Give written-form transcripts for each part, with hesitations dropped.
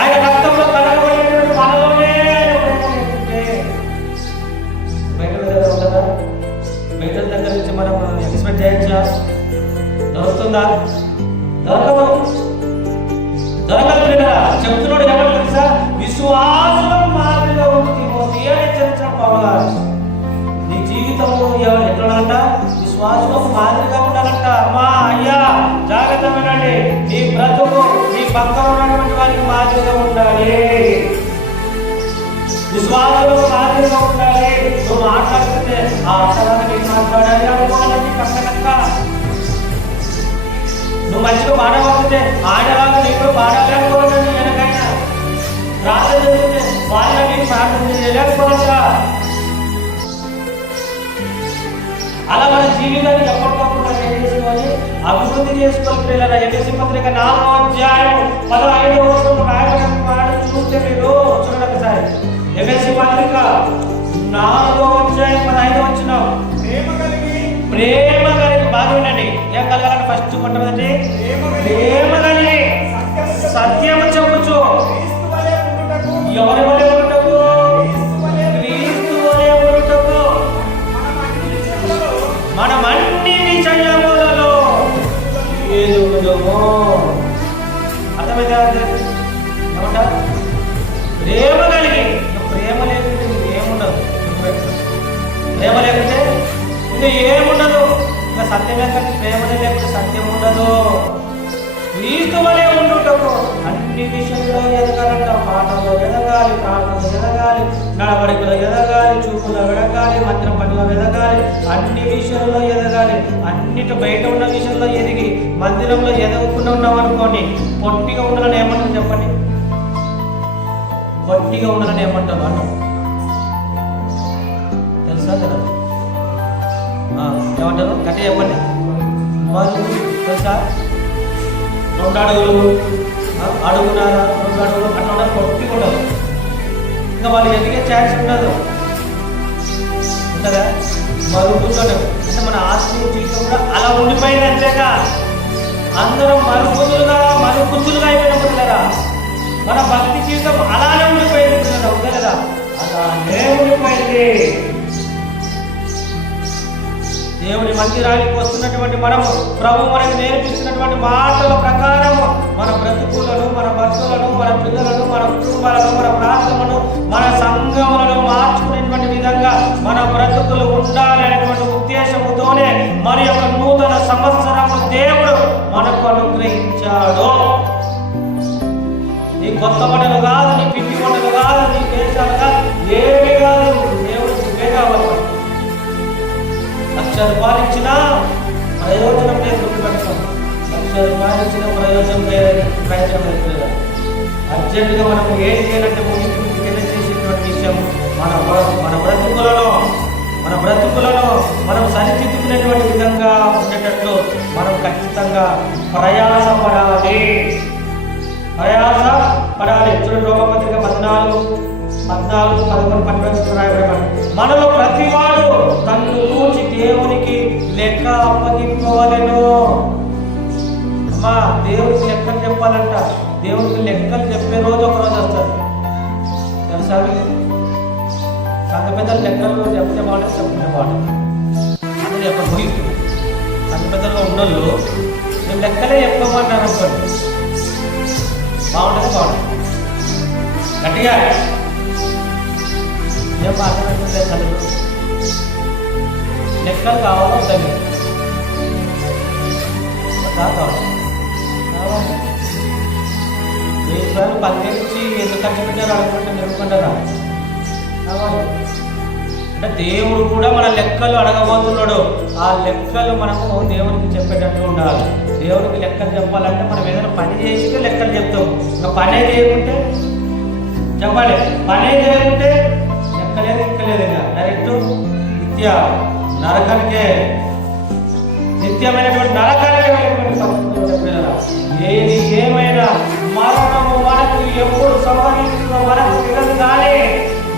ఆయన రక్తంలో కడగబడినటువంటి మనలోనే బయట దగ్గర నుంచి మనం ఎక్స్పెక్ట్ చేయొచ్చా? దొరుకుతుందా? దొరకదు. చెప్తున్నాడు ఎవరు తెలుసా? విశ్వాసం మాదిరిగా ఉంది హెచ్చరించిన పౌలు. నీ జీవితంలో ఎవరు ఎట్లుండాలంట? విశ్వాసం మాదిరిగా ఉండాలంట. అమ్మా అయ్యా జాగ్రత్త వినండి. నీ బ్రతుకు నీ పక్కన ఉన్నటువంటి వారికి మాదిరిగా ఉండాలి. విశ్వాసంలో మాదిరిగా ఉండాలి. నువ్వు మాట్లాడుతుంటే ఆ అర్థాన్ని నీకు మాట్లాడాలి అనుకోవాలని కక్క. నువ్వు మంచిగా మాట్లాడుతుంటే ఆడలాగా నీకు పాడాలి అనుకోవాలని వెనకైనా ప్రార్థన చేస్తుంటే వాళ్ళ నీకు ప్రార్థన చేయలేకపోవచ్చా? అలా మన జీవితాన్ని ఎప్పటికప్పుడు ఏం చేసుకోవాలి? అభివృద్ధి చేసుకోవాలి. ఎఫెసీ పత్రిక 4వ అధ్యాయం 15వ వచనం రాయబడిన చూస్తే మీరు చూడండి సార్. ఎఫెసీ పత్రిక 4వ అధ్యాయం 15వ వచనం. ప్రేమ కలిగి బాగా వినండి. ఏం కలగాలంటే ఫస్ట్ మొట్టమొదటి ప్రేమ కలిగి సత్యము చెప్పుచు ఎవరి వలె ఉంటకు? క్రీస్తు వలె ఉంటకు మనం అన్ని విషయములలో ఎదుగుదము. అర్థమైతే ఏమంట? ప్రేమ కలిగి. ప్రేమ లేకుంటే ఏముండదు. ప్రేమ లేకుంటే ఇంకా ఏముండదు. ఇంకా సత్యం లేకుంటే ప్రేమనే లేకుంటే సత్యం ఉండదు. క్రీస్తు వలె ఉండుటకు అన్ని విషయంలో ఎదగాలంట. మాటలో ఎదగాలి, ప్రార్థనలో ఎదగాలి, నడవడికలో ఎదగాలి, చూపులో ఎదగాలి, మంత్రం పనిలో ఎదగాలి, అన్ని విషయంలో ఎదగాలి. అన్నిటి బయట ఉన్న విషయంలో ఎదిగి మందిరంలో ఎదగకుండా ఉన్నాం అనుకోండి, పొట్టిగా ఉండాలని ఏమంటారు చెప్పండి? పొట్టిగా ఉండాలని ఏమంటారు అన్న తెలుసా కదా? ఏమంటారు? గట్టి చెప్పండి. మరి తెలుసా? 2 అడుగులు అడుగున్నారా 2 అడుగులు అట్లా పొట్టి ఉండదు. ఇంకా వాళ్ళు ఎదిగే ఛాన్స్ ఉండదు. ఉంటుందా? మరుగుతుండే అంటే మన ఆత్మీయ జీవితం కూడా అలా ఉండిపోయింది. అంతేగా అందరం మరుగుతులుగా అయిపోయినప్పుడు కదా మన భక్తి జీవితం అలానే ఉండిపోయింది కదా. ఉంది కదా? అలానే ఉండిపోయింది. దేవుని మందిరానికి వస్తున్నటువంటి మనము ప్రభు మనకు నేర్పిస్తున్నటువంటి మాటల ప్రకారం మన బ్రతుకులను, మన భక్తులను, మన పిల్లలను, మన కుటుంబాలను, మన ప్రాంతములను, మన సంఘములను మార్చుకునేటువంటి విధంగా మన బ్రతుకులు ఉండాలి అనేటువంటి ఉద్దేశముతోనే మరి యొక్క నూతన సంవత్సరము దేవుడు మనకు అనుగ్రహించాడు. నీ కొత్త బట్టలు కాదు, నీ పిండి బట్టలు కాదు, నీ దేశాలు కాదు, ఏమి కాదు. దేవుడు ఇవే కావాలి. 1,00,000 రూపాయలు ఇచ్చినా ప్రయోజనం లేదు. గుర్తుపెట్టుకోండి. 1,00,000 రూపాయలు ఇచ్చిన ప్రయోజనం లేదు, ప్రయోజనం లేదు. అర్జెంటుగా మనం ఏం చేయాలంటే ముగింపు చేసేటువంటి విషయం మన బ్రతుకులను మనం సరిదిద్దుకునేటువంటి విధంగా ఉండేటట్లు మనం ఖచ్చితంగా ప్రయాసపడాలి. చూడండి రోమపత్రిక 14:11 రాయబడి మనలో ప్రతివాడు తన్ను చూచి దేవునికి లెక్క అప్పగింపవలెను. అమ్మా దేవునికి లెక్కలు చెప్పాలంట. దేవునికి లెక్కలు చెప్పే రోజు ఒక రోజు వస్తుంది తెలుసా? సంఘ పెద్దలు లెక్కలు చెప్తే బాగుంటుంది, చెప్తే బాగుంటుంది. అందులో ఎక్కడ ముగిస్తుంది. సంఘ పెద్దలుగా ఉండళ్ళు మేము లెక్కలే చెప్పుకోమన్నారు అనుకోండి, బాగుంటుంది. గట్టిగా ఏం మాట్లాడుతుంటే చదువు లెక్కలు కావాలో ఉంటుంది కావాలి. 1000 రూపాయలు 10,000 ఇచ్చి ఎందుకు ఖర్చు పెట్టారు అనుకుంటే నిలుపుకుంటారా? కావాలి అంటే దేవుడు కూడా మన లెక్కలు అడగబోతున్నాడు. ఆ లెక్కలు మనము దేవునికి చెప్పేటట్లు ఉండాలి. దేవునికి లెక్కలు చెప్పాలంటే మనం ఏదైనా పని చేస్తే లెక్కలు చెప్తాం. ఇంకా పనే చేయకుంటే చెప్పాలి. పనే చేయకుంటే లెక్కలేదు, ఎక్కలేదు. డైరెక్ట్ నిత్య నరకానికే, నిత్యమైనటువంటి నరకానికే ఏది ఏమైనా మరణము మనకు ఎప్పుడు సంభవిస్తుందో మనకు తెలియదు. కానీ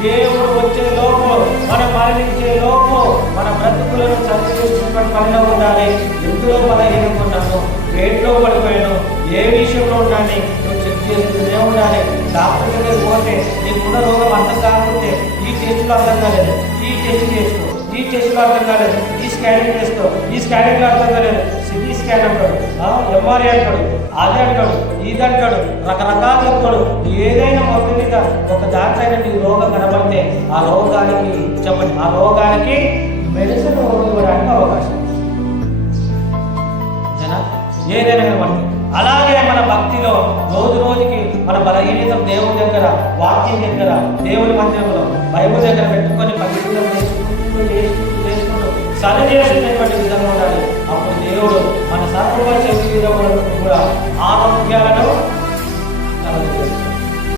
దేవుడు వచ్చే లోపు, మనం మరణించే లోపు మన బ్రతుకులను సరిచేసుకున్నటువంటి పనిలో ఉండాలి. ఎందులో బలహీనంగా ఉన్నాను, వేట్లో పడిపోయాను, ఏ విషయంలో ఉండాలి నువ్వు చెక్ చేస్తూనే ఉండాలి. డాక్టర్ దగ్గర పోతే నీకున్న రోగం అర్థం కాకుంటే ఈ టెస్టులు అర్థం కాలేదు, ఈ టెస్ట్ చేసుకో, ఈ టెస్టులు అర్థం కాలేదు, ఈ స్కానింగ్ చేసుకో, ఈ స్కానింగ్లో అర్థం కాలేదు, సిటీ స్కాన్ అంటాడు, ఎంఆర్ఐ అంటాడు, అది అంటాడు, ఇది అంటాడు, రకరకాలు చెప్తాడు. ఏదైనా మొత్తం మీద ఒక దాంట్లో నీకు రోగం కనబడితే ఆ రోగానికి చెప్పండి, ఆ రోగానికి మెడిసిన్ ఇవ్వడానికి అవకాశం ఏదైనా కనబడుతుంది. అలాగే మన భక్తిలో రోజు రోజుకి మన బలహీనత దేవుని దగ్గర, వాక్యం దగ్గర, దేవుని మందిరంలో బైబుల్ దగ్గర పెట్టుకొని పవిత్రం చేసుకుంటూ సరి చేస్తున్నటువంటి విధంగా ఉండాలి. అప్పుడు దేవుడు మన సర్వ శరీరం కూడా ఆరోగ్యాలను కలుగుతుంది.